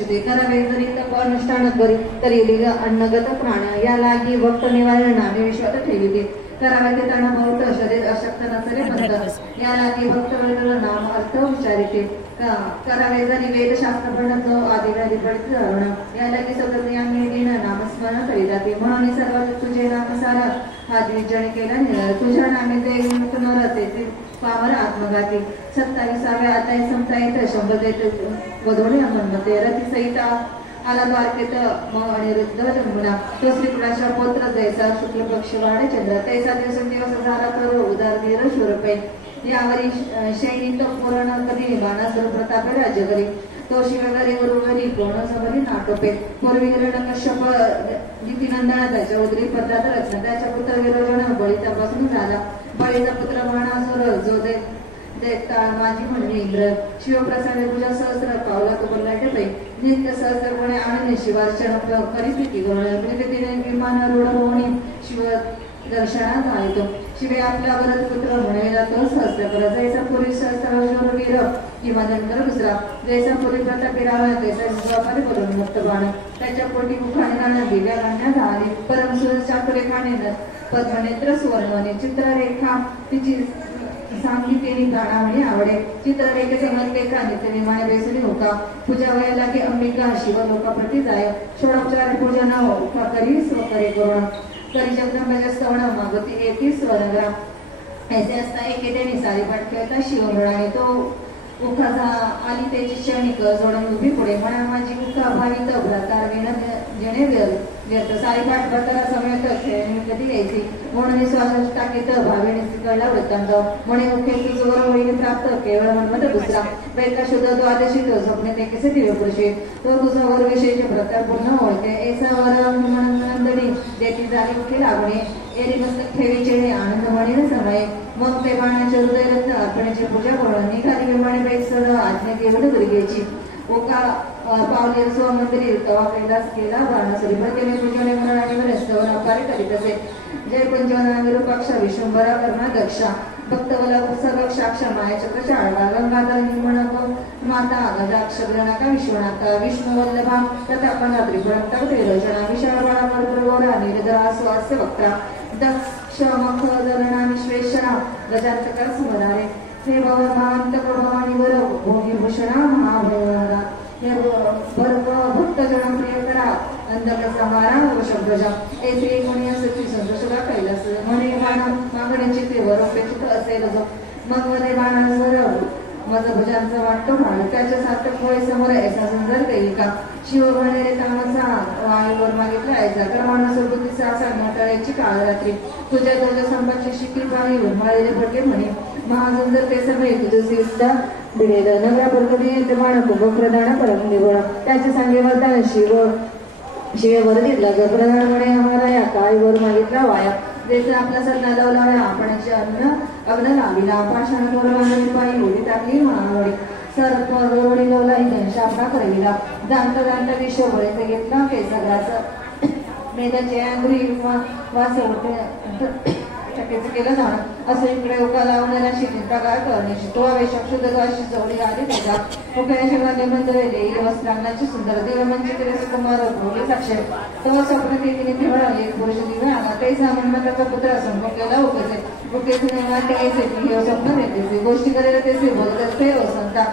इच्छिते करावे जरी तप अनुष्ठान करी तरी लिग अन्नगत प्राण यालागी भक्त निवारण नामे विश्वात ठेविते करावे ते ताण बहुत शरीर अशक्त नसले म्हणतात यालागी भक्त नाम अर्थ विचारिते करावे जरी वेदशास्त्र पण जो आदिव्याधी पडित धारण यालागी सतत यामी नामस्मरण करीत जाते म्हणून सर्व तुझे नाम सारा हा द्विजन केला तुझ्या नामे ते न रते ते पावर आत्मघाती 27व्या अध्याय संपता येत 100 येत वधोडे म्हणते रती सहिता आला द्वारकेत अनिरुद्ध जन्मला तो श्रीकृष्णाचा पुत्र जैसा शुक्ल पक्ष वाढे चंद्र तैसा दिवस झाला तर उदार धीर शूरपै यावरी शैनिक पूर्ण कधी मानसर प्रतापे राज्य करी तो शिवगरी गुरुगरी कोण समरी नाटोपे पूर्वी हिरण्यकश्यप जितीनंदना त्याच्या उदरी पत्रात रचना त्याच्या पुत्र विरोचन बळीचापासून झाला बळीचा पुत्र महानासुर जो देता माझी म्हणणे इंद्र शिवप्रसाद पूजा सहस्र पावला तो बोललाटे पै नित्य सहस्रपणे आणि शिवार्चन परिस्थिती प्रकृतीने विमान रूढ होणे शिव दर्शनात आयतो शिवे आपला वरद पुत्र म्हणविला तो सहस्र जैसा पूर्वी सहस्र वीर किंवा नंतर दुसरा जैसा पूर्वी प्रतापी रावण तैसा विश्वापारी करून मुक्त बाण त्याच्या पोटी मुखाने राहणार दिव्या घालण्यात आली परमसुर चातुरेखाने पद्मनेत्र सुवर्णवने चित्ररेखा तिची सांगितलेली गाणावणी आवडे चित्ररेखेचे म्हणते का नित्य विमाने बेसली होका पूजा व्हायला की अंबिका शिव लोकाप्रती जाय षोडोपचार पूजन उखा करी स्वकरे करुण करी जगदंबाच्या स्तवन मागती येती स्वरग्राम ऐसे असता एके देणी सारी पाठ खेळता शिव म्हणाने तो उखाचा आली त्याची क्षणिक जोडून उभी पुढे म्हणा माझी उखा भावित भ्रातार विण जेणे व्यर्थ सारी पाठ भरताना समेत खेळणी कधी यायची म्हणून श्वास टाकीत भाविने कळला वृत्तांत म्हणे उखेची जोर होईल प्राप्त केवळ म्हणमत दुसरा बैका शुद्ध द्वादशी तो स्वप्ने ते कसे दिवे पुरुषे तो तुझा वर विषयीचे प्रकार पूर्ण ओळखे ऐसा वर नंदनी देती जागी उखे लागणे एरी मस्तक ठेवीचे आनंद म्हणीन समय मग ते बाणाचे हृदय रत्न अर्पणेची पूजा करून निघाली विमाने पैसर आज्ञा एवढं दुर्गेची ओका पावले स्व मंदिरी तवा कैलास केला बाणासुरी प्रत्येने पूजने म्हणून आणि रस्त्यावर अपारी करीत असे जय पंचवना विरूपाक्षा विश्वंभरा कर्मा दक्षा भक्तवला सर्वक्षाक्ष मायाचक्रच्या आळवा गंगाधर निर्मणक माता गजाक्ष गणका विश्वनाथा विष्णुवल्लभा प्रतापना त्रिपुरंता त्रिलोचना विशाळ बाळा परपुरगोरा निरधरा स्वास्य वक्ता दक्ष मख दलना विश्वेश्वरा गजांतकर समरारे हे भगवान भवानी वर भोगीभूषणा महाभैरवरा हे भक्तजन प्रिय करा अंधकसमारा वृषभध्वजा ऐसे कोणी सती संतोषला कैलास म्हणे बाण मागण्याची ते वर अपेक्षित असेल जो मग मध्ये बाणांवर माझं भुजांचा वाटतो भाड त्याच्या सार्थक होय समोर ऐसा सुंदर देईल का शिव म्हणे कामाचा वायूवर मागितला ऐसा तर माणसोबतीचा असा तळ्याची काळ रात्री तुझ्या तुझ्या संपाची शिकी पाणी उन्हाळलेले पडले म्हणे महासुंदर ते समय तुझं सिद्धा बिडेल नगरा प्रगती बाण कुंभ प्रधान परम निवळ त्याचे सांगे वरदान शिवेवर दिला ग प्रधान म्हणे आम्हाला या काळीवर मागितला वाया जैसे आपला सल्ला लावला आपणाचे अग्न लाविला पाषाणावर बांधली पायी उडी टाकली महावडी सर्प रोडी लावला शापा करविला जाणता जाणता विश्व बळीचे घेतला केसराच मेधाचे अंगरी वास चकीच केलं जाणं असं इकडे उका लावणाऱ्या शिटीचा काय करण्याची तो आवेशक शुद्ध अशी जवळी आली त्याचा उकाया शब्दाने मंजरेले वस्त्रांनाची सुंदर देवमंची केले सुकुमार भोगे साक्षर तो स्वप्न तिने निवडले एक पुरुष दिवे आला काही सामन्याचा पुत्र संभव केला उकेचे उकेचे वाटे ऐसे हे स्वप्न देते गोष्टी करायला तेसे बोलत असते संता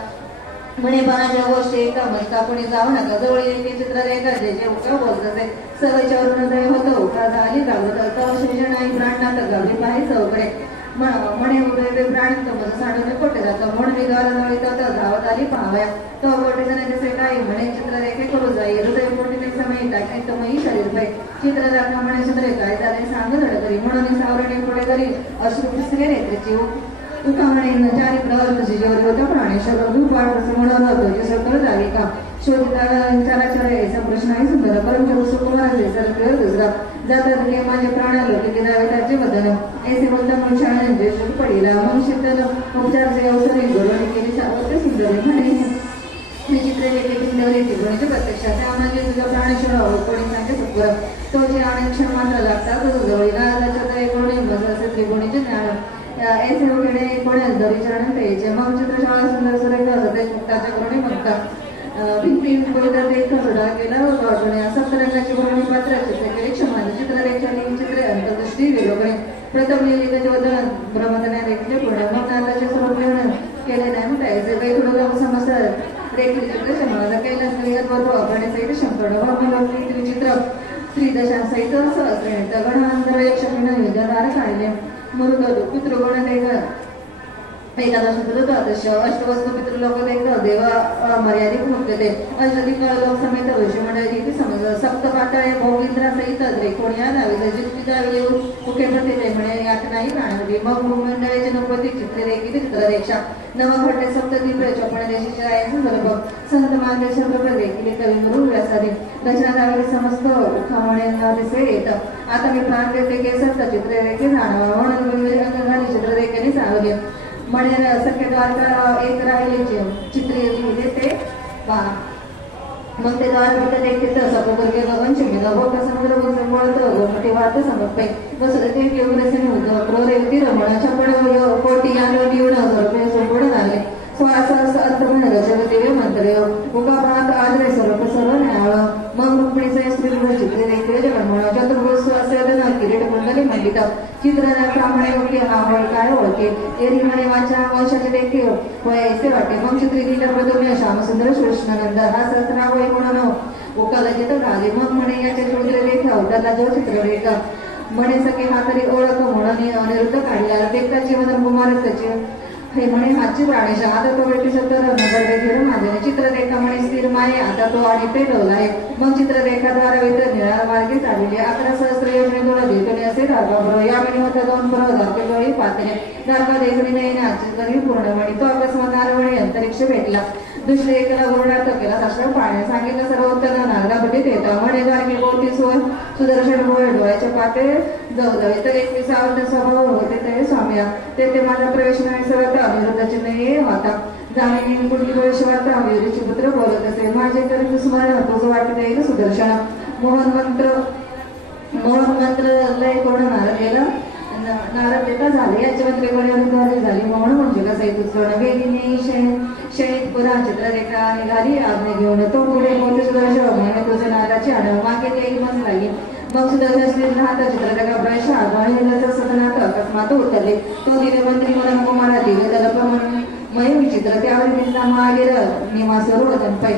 म्हणे बाणाच्या गोष्टी एका म्हणता कोणी जाऊ नका जवळ एके चित्र रेखा जे जे उका बोलत असे सवयच्या हृदय होतं उका झाली गावत तर शिक्षण आई प्राणनाथ गावली पाहिजे चौकडे म्हणे उदय प्राणी मज साडून कोटे जातं म्हणून गावाजवळी तर धावत आली पाहावया तो कोटे जसे काही म्हणे चित्ररेखे करू जाई हृदय कोटीने समय टाकणे तमही शरीर पाय चित्र दाखवा म्हणे चित्रे काय झाले सांग धड करी म्हणून सावरणे पुढे करी अश्रू पुसले नेत्रीची तुका म्हणे चारी प्रवर तुझी जेवढे होत्या प्राणेश्वर रूपाळ म्हणून होतो जे सत्र जावी का शोधिता चराचर याचा प्रश्न आहे सुंदर परंतु सुकुमार सर दुसरा जातात की माझे प्राणाला किती जावे त्याचे बदल ऐसे बोलता मनुष्याने पडिला मनुष्य उपचारचे अवसरी घडवणी केली सावते सुंदर म्हणे मी चित्र टिकवण्याचे प्रत्यक्षात त्यामध्ये तुझा प्राणेश्वर कोणी सांगे सुपर तो जे अनेक क्षण मात्र लागतात तो जवळीला त्याच्या कोणी मजाचे त्रिकोणीचे ज्ञान ऐसे वगैरे कोणी दरीचरण प्यायचे मग चित्रशाळा सुंदर सुरेख होते मुक्ताच्या कोणी म्हणतात भिंती सुद्धा केला सप्तरंगाची वर्णी पात्र चित्रकेली क्षमा चित्ररेखांनी चित्रे अंतर्दृष्टी वेगवेगळे प्रथम लिहिलेल्याच्या बद्दल ब्रह्मज्ञान रेखले पूर्ण मग नाताचे स्वरूप लिहून केले नाही म्हणतायचे काही थोडं समस्या रेखली चित्र क्षमा कैलास बरोबर गणेश शंकर ब्रह्मलोकी चित्र श्रीदशासहित सहस्रेत गणहांतर यक्षपिण युद्धधार काढले मरुद पितृगण एकादश द्वादश अष्टवस्तू पितृलोक देव मर्यादित मुक्तते अष्टदिक लोक समेत ऋषिमंडळी सप्त पातळे भोगिंद्रा सहित त्रिकोणिया दाविले जितकी दाविले मुखे प्रति म्हणे यात नाही प्राणवली मग मंडळीचे नोपती चित्ररेखित चित्ररेक्षा नवघटे सप्तदीप चौपण देशीचे रायाचे सर्व संत मानदेश रेखिले कवी गुरु व्यासादी रचना दाविले समस्त उखामणे दिसे येत आता मी प्राण देते की सप्त चित्ररेखे जाणावा म्हणून अंगघाली चित्ररेखेने सांगले म्हणे सख्यद्वार एक राहिले चित्रे लिहिले ते पहा मग ते द्वार विकत एक तिथं सपोगर्गे गगन चिमिला भोका समुद्र संबळत मोठी वार्ता समजते बस ते केवढे होतं क्रोरेवती रमण छपड कोटी आणि निवड रुपये संपूर्ण झाले श्वास अर्थ रचवते मंत्र उगाभात आदरे सर्व न्याळ मग रुक्मिणीचे स्त्री चित्रे रेखले जगन्मळ चतुर्भुज श्वास किरीट मंडली मंडित चित्रप्रमाणे ओळखे हा वळ काय ओळखे एरी म्हणे वाचा वंशाचे देखील वयाचे वाटे मग चित्री दिल्या प्रथम श्यामसुंदर कृष्णानंद हा सहस्रावळी म्हणून उकाला जिथं घाले मग म्हणे याच्या चित्र रेखा उतरला जो चित्ररेखा म्हणे सखे हा तरी ओळख म्हणून अनिरुद्ध काढला देखताची मदन कुमार त्याचे हे म्हणे हाची प्राणेश आता तो वेटी सत्तर नगर घेऊन माझे चित्ररेखा म्हणे स्थिर माये आता तो आणि ते आहे मग चित्ररेखाद्वारा वितर निळा मार्गे चाललेले 11 सहस्त्र योजनेतून देतोने असे दाखवा या मिनिमत 2 दाखवली पात्रे दाखवा देखणी नाही पूर्ण म्हणे तो अकस्मात आरवणी अंतरिक्ष भेटला दुसरे एकाला गोरडार्थ केला शास्त्र पाण्या सांगितलं सर्वोत्तर नागरापटीत येतं म्हणे द्वारके बोलती सुदर्शन गोळ डोळ्याच्या पाते जवळ तर 21 स्वभाव होते ते स्वाम्या तेथे माझा प्रवेश नाही सरत अनिरुद्धाचे नाही होता जाणे पुढली भविष्यवार्ता अविरुची पुत्र बोलत असेल माझे तरी स्मरण तुझं वाटत येईल सुदर्शन मोहन मंत्र लय कोण नारद नारद देता झाले याच्या मंत्रिद्वारे झाली मोहन मंजुला सहित उत्सवण वेदिनी शयित पुरा चित्ररेखा निघाली आज्ञा घेऊन तो पुढे मोठे सुदर्शन तुझे नाराची आढळ मागे येईल मग लागली मग सुदर्शन राहता चित्ररेखा प्रवेश आणि सदनात अकस्मात उतरले तो दिले मंत्री म्हणून कुमारा दिले त्याला प्रमाण मय विचित्र त्यावर त्यांना मागेर निवासवर वजन पै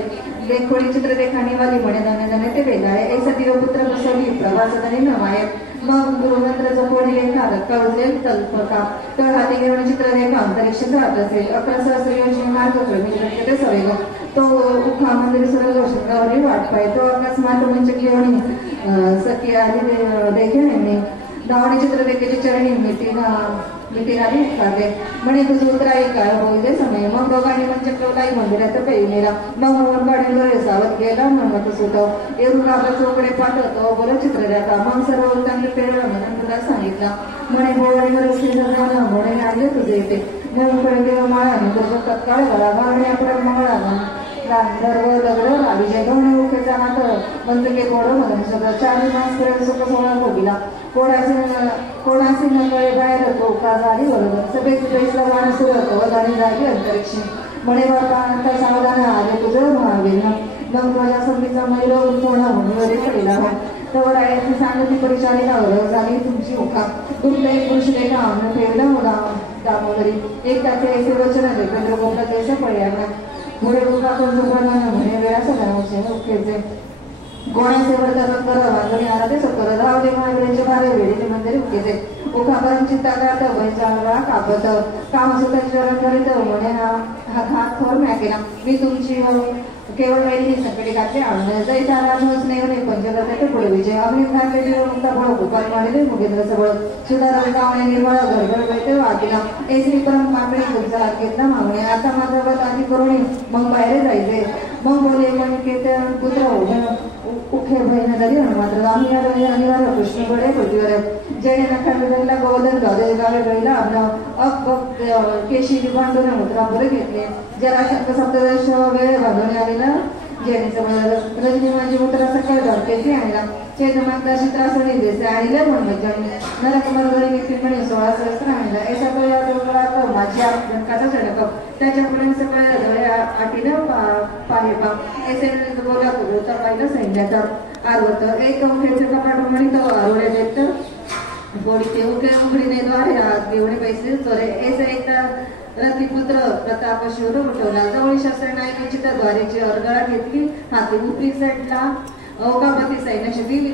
लेखोडी चित्ररेखा निवाली म्हणे धने ते वेगाळे एक सती पुत्र बसवली प्रवासदाने नवाय मग गुरुमंत्राचा कोणी लेखा कळलेल कल्पका तर हाती घेऊन चित्ररेखा अंतरिक्ष जात असेल 11 सहस्र योजने मार्ग सवय तो उखा मंदिर सर्व शंकावरी वाट पाय तो अकस्मात म्हणजे घेऊन सखी आली देखील धावणे चित्ररेखेची चरणी मिठी खाते म्हणे तुझं उतराई काय होईल समय मग दोघांनी म्हणजे कवलाई मंदिरात पहिलेला मग मोहनवाडीवर सावध गेला म्हणतच होतं येऊन आपल्या चौकडे पाठवतो बोल चित्ररेखा मग सर्व चांगले पेरळ म्हणून तुला सांगितलं म्हणे भोवाडीवर म्हणे लागले तुझे येते म्हणून गेला माळा तुझं तत्काळ गळा मागण्यापर्यंत मंगळा दरवर लग्न आली जगवणे उकेचा नातं बंद के कोडं म्हणून सगळं 4 मास पर्यंत सुख सोहळा भोगीला कोणाचे नकळे बाहेर होतो का झाली बरोबर सगळेच पैसला गाणं सुरू होतं आणि झाली अंतरिक्ष म्हणे बाबा आता सावधान आले तुझं महावीर मग माझ्या संधीचा महिला पूर्ण म्हणून पडला तर आयाची सांगती परिचारी झाली तुमची ओका तुमचा एक पुरुष लेखा अन्न ठेवला होला दामोदरी एक त्याचे ऐसे वचन आले केंद्र गोपाचा ऐसा पर्याय पुढे लोका म्हणे वेळा सगळ्या ओकेचे गोण्याचे वर्तन कर वाजवणे आला ते सकर धावले महावीरांच्या भारे वेळेचे मंदिर उकेचे ओखापर्यंत चित्तागात वैचारला कापत कामसुताच्या करीत म्हणे हा हात थोर म्या केला मी तुमची केवळ वेळी संकटे घातले आणून जैसा राजहंस नेवणे पंचगताचे पुढे विजय अग्नित घातले जीवमुक्ता बळ गोपाल माडले मुगेंद्र सबळ सुधारण गावणे निर्मळ घरघर वैते वागिला ऐसी परम मागणी तुमचा घेतला मागणे आता माझा वत आधी करुणी मग बाहेर जायचे मग बोले पण केते पुत्र उखे बहीण झाली मात्र आम्ही या अनिवार्य कृष्ण बडे पृथ्वीवर जैन नखाला गोवर्धन गावे गावे गईला आपला केशी भांडून मुद्रा बरे घेतले जरा सप्तदश वेळ बांधवणे आलेला जैनीचं रजनी माझी मुद्रा सकाळ धरकेची आणला चेतमार्गदर्शी त्रासोडी देसे आईले पण मजनी नरकुमार नितीन म्हणे 16 सहस्त्र आणला ऐसा तो या दोघा तो माझी काटा सडक त्याच्यापर्यंत सगळे आटीने पाहिबा ऐसे बोला होता पहिला सैन्याचा आरवत एक खेळचे कपाट म्हणे तो आरोळे देत बोडी ते उघडीने द्वारे घेऊन पैसे चोरे ऐसे एकदा रतिपुत्र प्रताप शोध उठवला जवळ शस्त्र नायकाची त्या द्वारेची अडगळा घेतली हाती उपरी साईडला अवकापती सैन्याशी दिली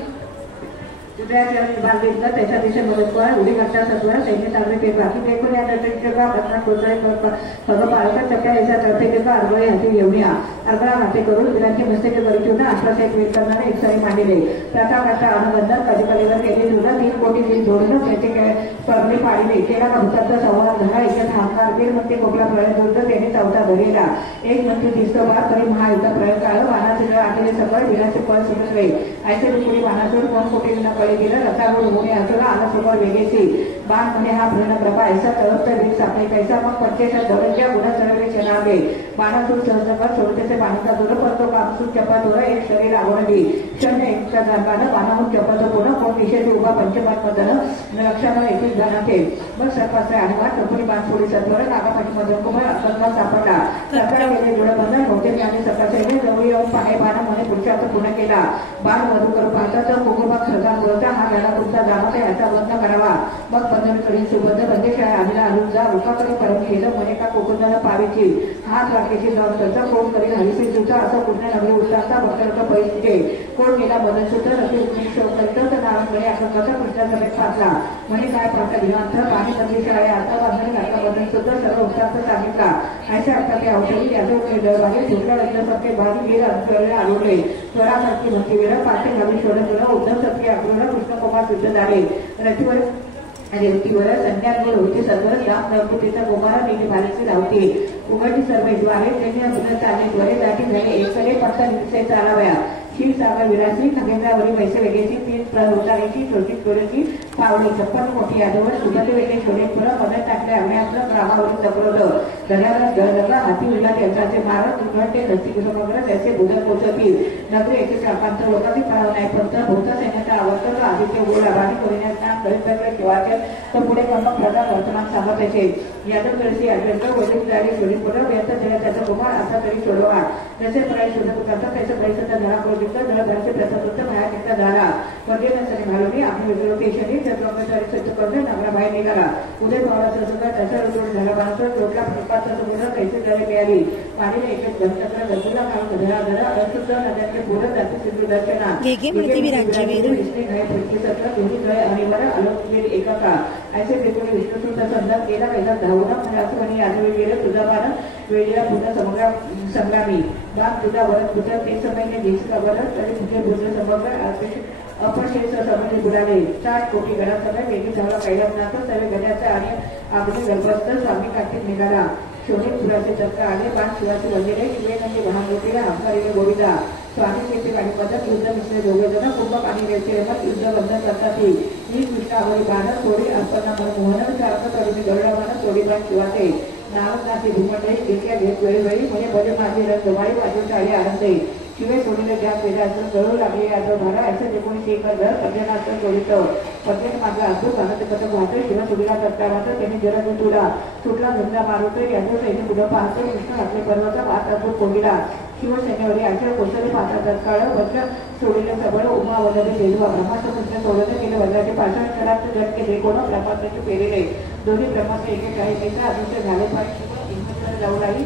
भाग घेतला त्याच्या दिशेमध्ये उडी करता सत्वर सैन्य चांगले ते बाकी देखून या का पत्ना कोसळे सगळं पाळतात टप्प्या याच्या तर्फे अडगळे हाती घेऊन या अडगळा हाती करून वीरांची मस्तके परिचून आश्वास एक वेळ करणारे एक सारी मांडले प्रतापाचा अनुबंधन कधीकधीवर केले सुद्धा 3 कोटी वीज जोडून त्याचे स्पर्धे पाडले केला भक्ताचा संवाद झाला याच्यात हातकार वीर मध्ये कोकला प्रयोग जोडलं त्याने चौथा धरलेला एक मंत्री दिसतो बार तरी महायुद्ध प्रयोग काळ बाणाचे आलेले सफळ वीराचे पळ सुटले ऐसे पुढे बाणासोड 2 कोटी गेलं रथारूढ होणे असला आला समोर वेगेची बाण म्हणे हा प्रणप्रभा ऐसा तरफ वीर सापडे कैसा मग प्रत्यक्षात धोरणच्या गुन्हा चढवले चलावे बाणासूर सहजकर सोडतेचे बाणीचा दूर परतो कामसूर चपा दोर एक शरीर आवडली क्षण एकच्या जागानं बाणाहून चपत पुन्हा कोण विशेष उभा पंचमात्मधन लक्षानं 21 जणांचे मग सर्पाचे अनुवाद कंपनी बाणफोडी सत्वर नागापाठी मधून कुमार अपंगा सापडला सरकार गेले जोडबंधन होते आणि सकाळचे जवळ येऊन पाणी बाण म्हणे पुढच्या पूर्ण केला बाण मधू करू पाहता तर कुकुबा सरकार बोलता हा गाडा तुमचा जामत याचा बंद करावा मग पंधरकडील सुबंध बंदेशाळा आलेला आणून जा मुखाकडे परत केलं म्हणे का कोकणाला पावेची हात वाटकेची जाऊन त्याचा कोण करील हरिसी सुद्धा असं पुण्य नगरी उठताना भक्ताला पैसे कोण गेला मदन सूत्र रसी करीत तर नावाकडे असं कसा कृष्णासमेत फासला म्हणे काय प्रकार दिनांत पाणी बंदेशाळा आता बांधणी आता मदन सूत्र सर्व उत्साह सांगितला अशा आता ते औषधी यादव दरबारी झुकला लग्नासारखे भारी वीर अंतरले आढळले स्वरासारखी भक्ती वेळ पाठी घालून शोधत उद्धव सारखे आग्रह कृष्णकुमार सिद्ध झाले रथीवर रेवतीवर संध्याकाळी होती सर्व राम नरकुटीचा कुमार नेहमी भारीचे लावते उघडची सर्व द्वारे त्यांनी अभिनय चालणे द्वारे दाटी झाले एककडे फक्त निश्चय चालाव्या क्षीरसागर विलासी नगेंद्रावरी पैसे वेगळीची 3 प्रहोतारीची छोटी छोटीची पावली 56 मोठी यादवर सुगंध वेगळे छोटे फळं मदत टाकले आम्ही आपलं ग्रामावरून चपरवलं दर्याला गळगळला हाती उडला त्यांचे मारत उघडते दस्तीगृहमग्र त्याचे बुधन पोचवतील नगरी 154 लोकांची पाळव नाही पंत भूत सैन्याचा आवर्तन आदित्य गोळ आभारी करीण्यात काम करीत लागले ठेवायचे तर पुढे कर्मक प्रधान वर्तमान सांगत याचे यादव कळशी आढळलं वैदिक जाडी छोडी पडव याचा जरा त्याचा कुमार असा तरी सोडवा जसे प्राय शोधक करता त्याचा पैशाचा धडा करू जळभरचे प्रसाद बाहेर निघता झाला मध्ये नसताना घालवली आपली विजोपेशनी चतुर्मेश्वरी सज्ज करून नगराबाहेर निघाला उदय भावाचा सुद्धा त्याचा रुजवून झाला बांधतो लोटला फुटपाथचा समुद्र कैसे जळे मिळाली पाणीने एकच घनचक्र गजूला काढून धरा धरा अशुद्ध नद्यांचे पुढे जाती सिंधू दर्शना दोन्ही ग्रह आणि वर अलोकवीर एकाका ऐसे त्रिपुणी विष्णुसूचा संधान केला कैसा धावना असं यादवी गेले तुझा वेळेला पुन्हा संग्रामी दाम तुझा वरत पुत्र ते समयने देशका वरत तरी तुझे भूत समग्र अपशेष समज बुडाले 4 कोटी गणासमय वेगळी झाला कैलासनाथ सर्व गण्याचा आणि आपली गर्भस्थ स्वामी कार्तिक निघाला शोधित फुलाचे चक्र आले बाण शिवाचे वगैरे शिवे म्हणजे महामूर्तीला हंकारीने गोविंदा स्वामी केते पाणीपदक युद्ध मिश्र दोघेजण कुंभक आणि वेळचे युद्ध बंद करतात ही कृष्णावरी बाण सोडी अर्पणा मोहन सारखं तरुणी गरुडावान सोडी बाण शिवाचे नावनाची भूमंडळी जितक्या घेत वेळोवेळी म्हणे भले माझे रथ दोबारी वाजून टाळी आनंदे शिवे सोडीला ज्या वेदासन गळू लागले यादव भारा असे 19 एकर घर पर्जनासन जोडित पर्जन माझा अद्भुत आनंद पथक वाहतो शिव सोडीला करता मात्र त्यांनी जरद तुला सुटला धंदा मारवतो यादव सैन्य पुढं पाहतो कृष्ण आपले पर्वता वात अद्भुत कोंडीला शिवसेनेवरी आचर कोसळी पाचा तत्काळ वज्र सोडले सबळ उमा वगैरे देवा ब्रह्माचं पुत्र सोडले केले वज्राचे पाषाण करात जट केले कोण ब्रह्माचे पेरेले दोन्ही ब्रह्माचे एक काही पैसा अदृश्य झाले पाहिजे जाऊ लागली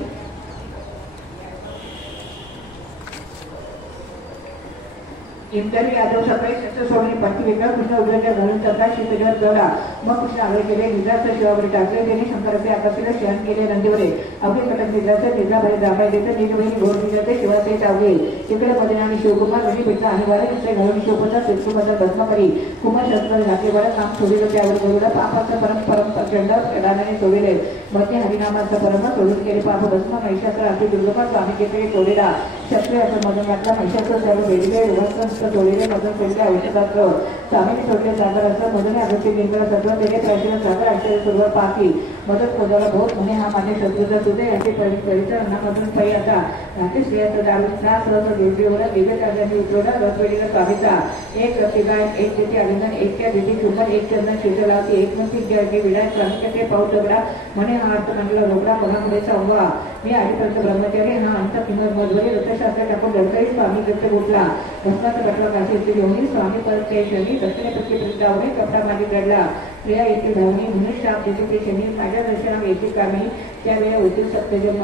इंटरव्ह्यू यादव सकाळी शस्त्र सोडणे पट्टी वेगळा कृष्ण उद्याच्या घालून सकाळ शीतजवर जवळा मग कृष्ण आगळे केले निद्राचं शिवावरी टाकले त्यांनी शंकराचे आकाशीला शयन केले नंदीवरे अवघे कटक निद्राचे निद्राबाई दाबाई देते निजबहिणी घोर दिल्याचे शिवाचे टावले इकडे मदन आणि शिवकुमार घरी भेटला आणि वारे दुसरे घालून शिवपचा तेजकुमारचा भस्म करी कुमार शस्त्र घातले बरं काम सोडिलं त्यावर गरुडा पापाचं परम प्रचंड दानाने सोडले मध्य हरिनामाचा परम सोडून केले पाप भस्म महिषासुर अति दुर्गमा स्वामी केले तोडेला क्षत्रिय असं मधून वाटला महिषासुर सर्व वेगळे रुग्ण तोडले मधून केले औषधास्त्र स्वामीने सोडले सागर असं मधून अगस्ती निर्मळ सत्व दिले प्राचीन सागर आश्चर्य सुरुवात पाकी मदत खोदाला बहुत म्हणे हा माझे शत्रूचा तुझे याचे परिचय अन्नामधून पै आता रात्री श्रेयाचा दारूचा सहज देवीवर दिव्य कार्याने उठवला रथवेळीला स्वामीचा एक प्रतिगाय एक देती अभिनंदन एक त्या देती चुंबन एक चंदन शीतलावती एक मंत्री जय विधान स्वामी ते पाऊस दगडा म्हणे हा अर्थ मंडला रोगडा मनापुढेचा उभा मी आधीपर्यंत ब्रह्मचारी हा अंत किंमत मधुरी रथशास्त्र टाकून लढकरी स्वामी दत्त गोठला भस्माचा कटला काशी घेऊन स्वामी परत ते शनी दक्षिणेपैकी वृंदावने कपडा मागे घडला प्रिया येथील धावणी म्हणून शाप देते ते शनी माझ्या दर्शनात येथील कामी त्यावेळेला होतील सत्यजन्म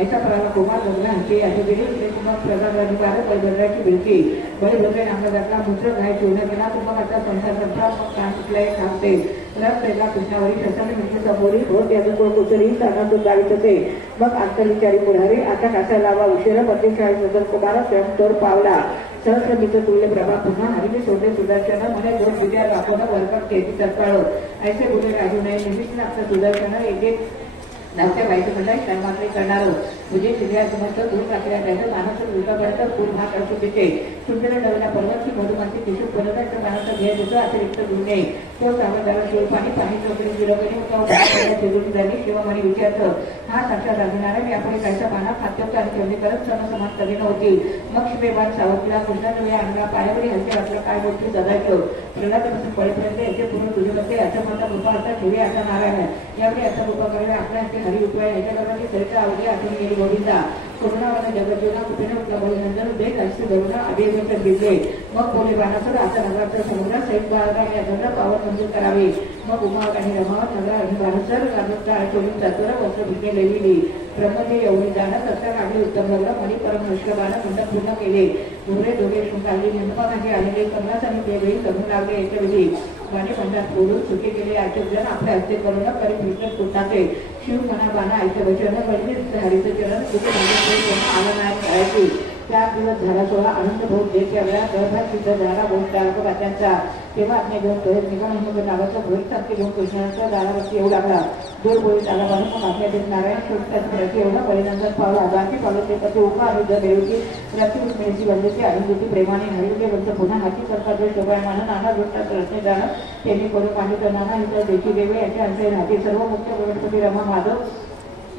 ऐसा पराला कुमार लग्न हंते असे गेले तिथे तुम्हाला प्रधान अधिकार बळीभद्राची बिलकी बळीभद्रे नामदाचा मूत्र घाय चूर्ण केला तुम्हाला आता संसार संसार मग कान सुटलाय थांबते रथ पहिला कृष्णावरी शस्त्राने म्हणजे समोरी होत यातून तो कुचरी स्थानातून गावीत असे मग आंतरविचारी पुढारी आता कासा लावा उशिरा 42 नंतर कुमार स्वयंतोर पावला सहस्र मित्र तुल्य प्रभा पुन्हा हरिने सोडले सुदर्शन म्हणे दोन विद्या दाखवणं वरकट तेथी तत्काळ ऐसे बोले राजू नाही निमित्त आपलं सुदर्शन एक धावत्या बाईचं म्हणलं शर्मात्री करणार तुझे शिर्या समस्त दूर टाकल्या त्याचं मानस उलटापर्यंत पूर भाग असू देते सुंदर नवला पर्वतची मधुमाती तिशू पर्यंत मानस भेद देतो अतिरिक्त गुन्हे तो सावधान शिवपाणी पाणी चौकडी विरोधी फिरून झाली शिवमानी विचारतो हा साक्षात राजणारा मी आपण कायचा पाना खात्योक्त आणि ठेवणे करत सण समाज कधी नव्हती मग शिवेबाद सावकीला कृष्णाने वेळा आणला पायावरी हलके वाटलं काय गोष्टी जगायचो प्रल्हादापासून पडेपर्यंत याचे पूर्ण तुझे मध्ये आता माझा कृपा आता ठेवी आता नारायण यावेळी आता कृपा करायला आपल्या हस्ते हरी उठवाय याच्या लोकांची चरित्र आवडी आठवण गेली गोविंदा कोरोनावाला जगज्योना कुठे उठला बळीनंदन देख असे धरून अभियंत भिजले मग बोले बाणासुर आता नगराचा समुद्र सैत बाळगा या धंदा पावर मंजूर करावी मग उमावत आणि रमावत नगर आणि बाणसर राजूचा चोरून चातुर वस्त्र भिके लेविली ब्रह्मदेव एवढी जाणं सत्ता काढली उत्तम लागलं मनी परम नष्टबाणं खंड पूर्ण केले दोघे दोघे शृंगारली निंदमागे आलेले कमलास आणि देवळी करून लागले याच्या विधी गाणे मंडळात बोलून सुखे केले आचरण आपल्या हस्ते करून करी भीतर कुटाके शिव मना बाणा ऐकं वचन म्हणजे हरीचं चरण कुठे आलं नाही ऐकू 4 दिवस झाला 16 आनंद भोग देत त्यावेळा गर्भात सिद्ध झाला भोग दाराच्या तेव्हा आपल्या घेऊन प्रयत्न निघून मग नावाचा भोईत सारखे घेऊन कृष्णाचा दारावरती येऊ लागला दोन बोळी आला बाळून मग आपल्या देत नारायण शोधतात प्रति एवढा परिणंदन पावला बाकी पावलं ते कसे उका आणि देवची प्रति मेळची बंदीची अनुभूती प्रेमाने हरिवले बंद पुन्हा हाती करता जो शोभायमान नाना गोष्टात रचने जाणं त्यांनी करून पाणी नाना इतर देशी देवे याच्या अंशे राहते सर्व मुख्य गणपती रमा माधव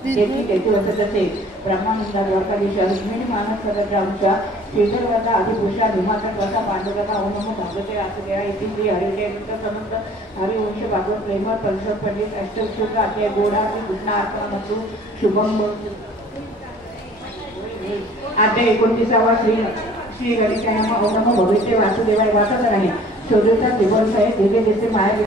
त्याची वसत असे ब्रह्मानंदा द्वारकाधीश रुक्मिणी मानस सरग्रामच्या श्रीधरवाचा आदिपुरुषा भीमाकट वसा पांडुरंगा ओनम भागवते आसुदेवा येथील हरिजय समस्त हरिवंश भागवत प्रेमळ परिषद पंडित अष्टशुद्ध अध्याय गोडा कृष्णा अर्पण मधु शुभम अध्याय 29 श्री हरिकायम ओनम भविष्य वासुदेवाय वाचत आहे शोधता त्रिभुवन साहेब दिले देते माया